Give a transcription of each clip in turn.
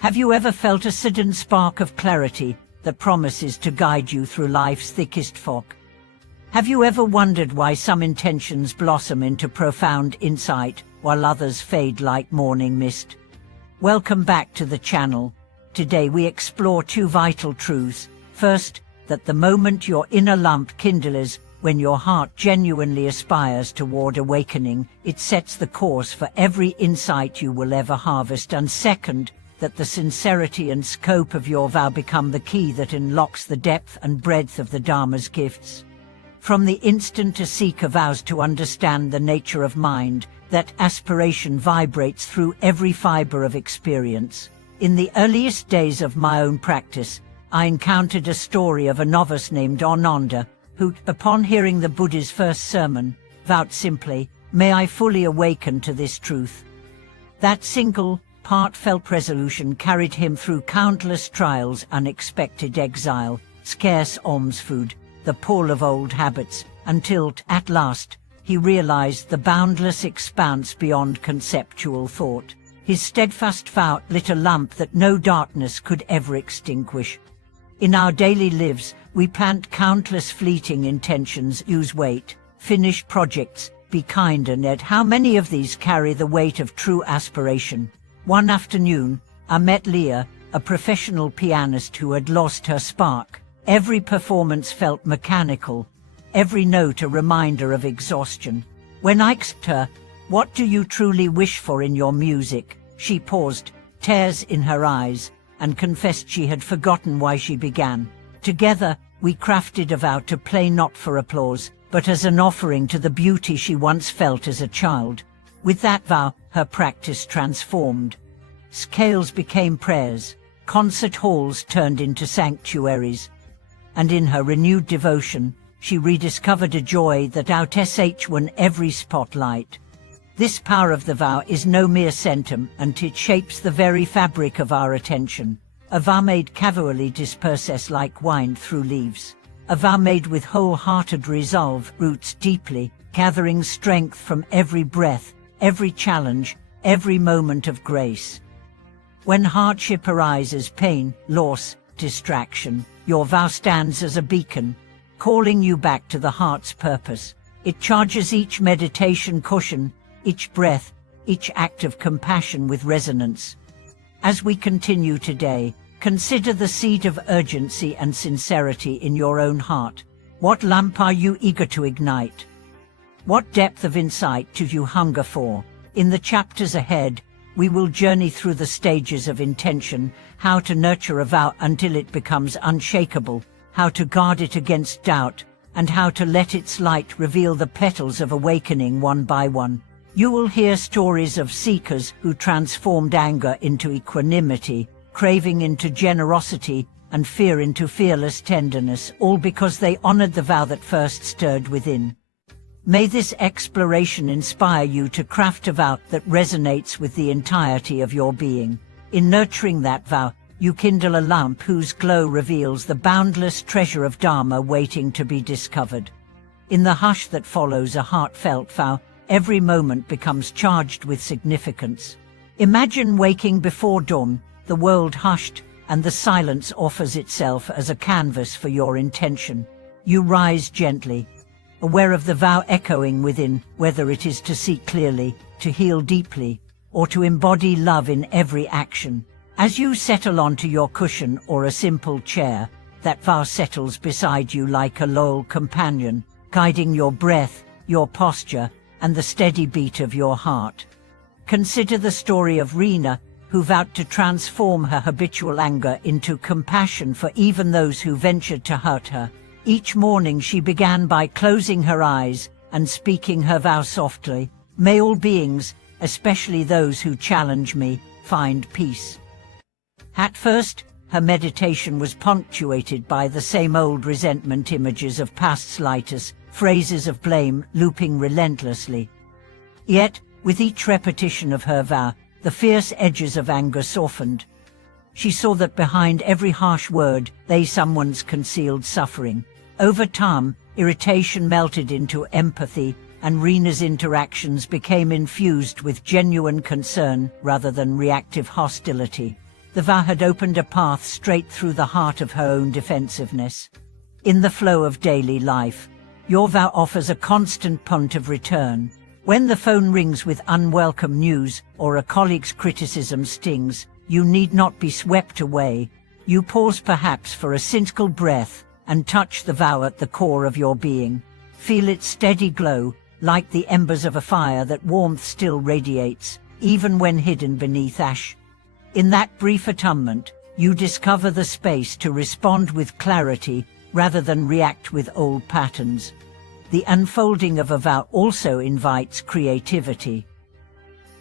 Have you ever felt a sudden spark of clarity that promises to guide you through life's thickest fog? Have you ever wondered why some intentions blossom into profound insight while others fade like morning mist? Welcome back to the channel. Today we explore two vital truths. First, that the moment your inner lamp kindles, when your heart genuinely aspires toward awakening, it sets the course for every insight you will ever harvest. And second, that the sincerity and scope of your vow become the key that unlocks the depth and breadth of the Dharma's gifts. From the instant a seeker vows to understand the nature of mind, that aspiration vibrates through every fiber of experience. In the earliest days of my own practice, I encountered a story of a novice named Ananda, who, upon hearing the Buddha's first sermon, vowed simply, "May I fully awaken to this truth." That single, heartfelt resolution carried him through countless trials, unexpected exile, scarce alms food, the pull of old habits, until, at last, he realized the boundless expanse beyond conceptual thought. His steadfast vow lit a lamp that no darkness could ever extinguish. In our daily lives, we plant countless fleeting intentions, use weight, finish projects, be kind, and yet how many of these carry the weight of true aspiration? One afternoon, I met Leah, a professional pianist who had lost her spark. Every performance felt mechanical, every note a reminder of exhaustion. When I asked her, "What do you truly wish for in your music?" she paused, tears in her eyes, and confessed she had forgotten why she began. Together, we crafted a vow to play not for applause, but as an offering to the beauty she once felt as a child. With that vow, her practice transformed. Scales became prayers, concert halls turned into sanctuaries, and in her renewed devotion, she rediscovered a joy that outshone every spotlight. This power of the vow is no mere sentiment, and it shapes the very fabric of our attention. A vow made casually disperses like wind through leaves. A vow made with wholehearted resolve roots deeply, gathering strength from every breath, every challenge, every moment of grace. When hardship arises, pain, loss, distraction, your vow stands as a beacon, calling you back to the heart's purpose. It charges each meditation cushion, each breath, each act of compassion with resonance. As we continue today, consider the seed of urgency and sincerity in your own heart. What lamp are you eager to ignite? What depth of insight do you hunger for? In the chapters ahead, we will journey through the stages of intention, how to nurture a vow until it becomes unshakable, how to guard it against doubt, and how to let its light reveal the petals of awakening one by one. You will hear stories of seekers who transformed anger into equanimity, craving into generosity, and fear into fearless tenderness, all because they honored the vow that first stirred within. May this exploration inspire you to craft a vow that resonates with the entirety of your being. In nurturing that vow, you kindle a lamp whose glow reveals the boundless treasure of Dharma waiting to be discovered. In the hush that follows a heartfelt vow, every moment becomes charged with significance. Imagine waking before dawn, the world hushed, and the silence offers itself as a canvas for your intention. You rise gently, aware of the vow echoing within, whether it is to see clearly, to heal deeply, or to embody love in every action. As you settle onto your cushion or a simple chair, that vow settles beside you like a loyal companion, guiding your breath, your posture, and the steady beat of your heart. Consider the story of Reena, who vowed to transform her habitual anger into compassion for even those who ventured to hurt her. Each morning she began by closing her eyes and speaking her vow softly, "May all beings, especially those who challenge me, find peace." At first, her meditation was punctuated by the same old resentment images of past slights, phrases of blame looping relentlessly. Yet, with each repetition of her vow, the fierce edges of anger softened. She saw that behind every harsh word lay someone's concealed suffering. Over time, irritation melted into empathy, and Reena's interactions became infused with genuine concern rather than reactive hostility. The vow had opened a path straight through the heart of her own defensiveness. In the flow of daily life, your vow offers a constant point of return. When the phone rings with unwelcome news or a colleague's criticism stings, you need not be swept away. You pause perhaps for a cynical breath and touch the vow at the core of your being. Feel its steady glow, like the embers of a fire that warmth still radiates, even when hidden beneath ash. In that brief attunement, you discover the space to respond with clarity rather than react with old patterns. The unfolding of a vow also invites creativity.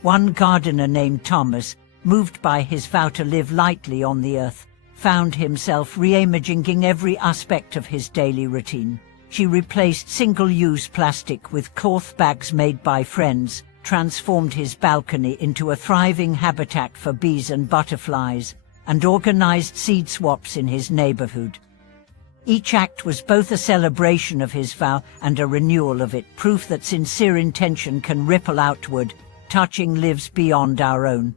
One gardener named Thomas, moved by his vow to live lightly on the earth, found himself reimagining every aspect of his daily routine. She replaced single-use plastic with cloth bags made by friends, transformed his balcony into a thriving habitat for bees and butterflies, and organized seed swaps in his neighborhood. Each act was both a celebration of his vow and a renewal of it, proof that sincere intention can ripple outward, touching lives beyond our own.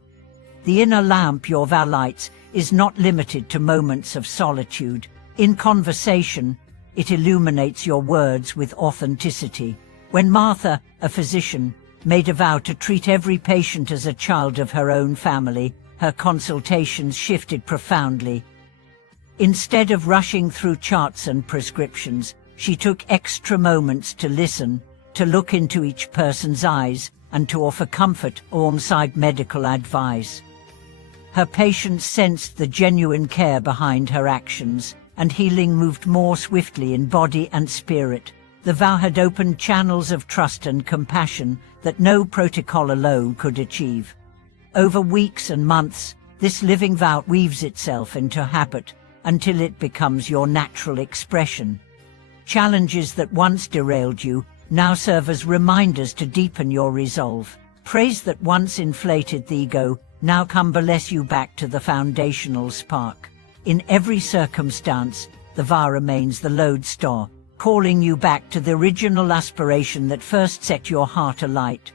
The inner lamp your vow lights is not limited to moments of solitude. In conversation, it illuminates your words with authenticity. When Martha, a physician, made a vow to treat every patient as a child of her own family, her consultations shifted profoundly. Instead of rushing through charts and prescriptions, she took extra moments to listen, to look into each person's eyes, and to offer comfort alongside medical advice. Her patients sensed the genuine care behind her actions, and healing moved more swiftly in body and spirit. The vow had opened channels of trust and compassion that no protocol alone could achieve. Over weeks and months, this living vow weaves itself into habit until it becomes your natural expression. Challenges that once derailed you now serve as reminders to deepen your resolve. Praise that once inflated the ego now coalesce you back to the foundational spark. In every circumstance, the vow remains the lodestar, calling you back to the original aspiration that first set your heart alight.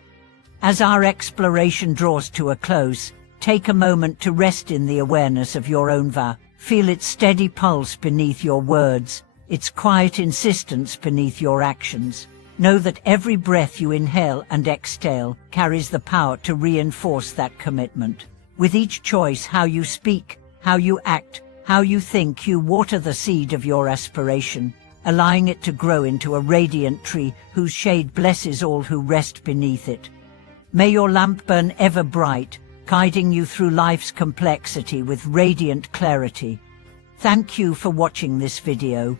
As our exploration draws to a close, take a moment to rest in the awareness of your own vow. Feel its steady pulse beneath your words, its quiet insistence beneath your actions. Know that every breath you inhale and exhale carries the power to reinforce that commitment. With each choice, how you speak, how you act, how you think, you water the seed of your aspiration, allowing it to grow into a radiant tree whose shade blesses all who rest beneath it. May your lamp burn ever bright, guiding you through life's complexity with radiant clarity. Thank you for watching this video.